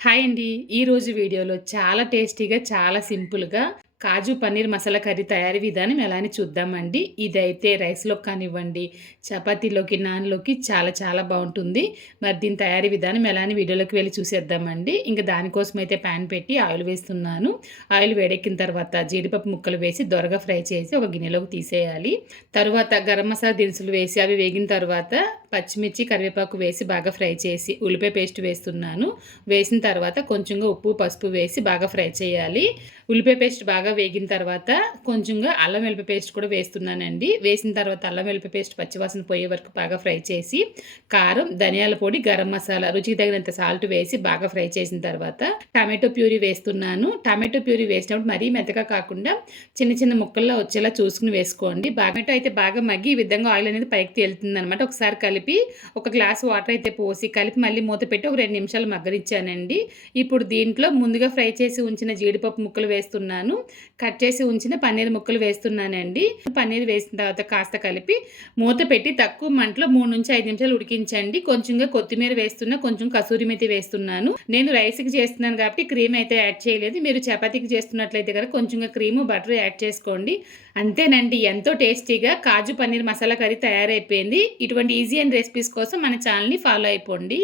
Hi అండి. ఈరోజు వీడియోలో చాలా టేస్టీగా చాలా సింపుల్గా కాజు పన్నీర్ మసాలా కర్రీ తయారీ విధానం ఎలా అని చూద్దామండి. ఇదైతే రైస్లోకి కానివ్వండి చపాతీలోకి నాన్లోకి చాలా చాలా బాగుంటుంది. మరి దీని తయారీ విధానం ఎలా అని వీడియోలోకి వెళ్ళి చూసేద్దామండి. ఇంకా దానికోసం అయితే ప్యాన్ పెట్టి ఆయిల్ వేస్తున్నాను. ఆయిల్ వేడెక్కిన తర్వాత జీడిపప్పు ముక్కలు వేసి దొరగా ఫ్రై చేసి ఒక గిన్నెలోకి తీసేయాలి. తర్వాత గరం మసాలా దినుసులు వేసి అవి వేగిన తర్వాత పచ్చిమిర్చి కరివేపాకు వేసి బాగా ఫ్రై చేసి ఉల్లిపాయ పేస్ట్ వేస్తున్నాను. వేసిన తర్వాత కొంచెంగా ఉప్పు పసుపు వేసి బాగా ఫ్రై చేయాలి. ఉల్లిపాయ పేస్ట్ బాగా వేగిన తర్వాత కొంచెంగా అల్లం వెల్లిపాయ పేస్ట్ కూడా వేస్తున్నానండి. వేసిన తర్వాత అల్లం వెల్లిపాయ పేస్ట్ పచ్చివాసన పోయే వరకు బాగా ఫ్రై చేసి కారం ధనియాల పొడి గరం మసాలా రుచికి తగినంత సాల్ట్ వేసి బాగా ఫ్రై చేసిన తర్వాత టమాటో ప్యూరీ వేస్తున్నాను. టమాటో ప్యూరీ వేసినప్పుడు మరీ మెత్తగా కాకుండా చిన్న చిన్న ముక్కల్లో వచ్చేలా చూసుకుని వేసుకోండి. బాగా అయితే బాగా మగ్గి ఈ విధంగా ఆయిల్ అనేది పైకి తేలుతుంది అనమాట ఒకసారి కలిపి ఒక గ్లాస్ వాటర్ అయితే పోసి కలిపి మళ్ళీ మూత పెట్టి ఒక రెండు నిమిషాలు మగ్గనిచ్చానండి. ఇప్పుడు దీంట్లో ముందుగా ఫ్రై చేసి ఉంచిన జీడిపప్పు ముక్కలు వేస్తున్నాను. కట్ చేసి ఉంచిన పన్నీర్ ముక్కలు వేస్తున్నానండి. పన్నీర్ వేసిన తర్వాత కాస్త కలిపి మూత పెట్టి తక్కువ మంటలో మూడు నుంచి ఐదు నిమిషాలు ఉడికించండి. కొంచెంగా కొత్తిమీర వేస్తున్నా కొంచెం కసూరి మెతి వేస్తున్నాను. నేను రైస్కి చేస్తున్నాను కాబట్టి క్రీమ్ అయితే యాడ్ చేయలేదు. మీరు చపాతీకి చేస్తున్నట్లయితే కనుక కొంచెంగా క్రీము బటర్ యాడ్ చేసుకోండి. అంతేనండి ఎంతో టేస్టీగా కాజు పన్నీర్ మసాలా కర్రీ తయారైపోయింది. ఇటువంటి ఈజీ ఇండియన్ రెసిపీస్ కోసం మన ఛానల్ని ఫాలో అయిపోండి.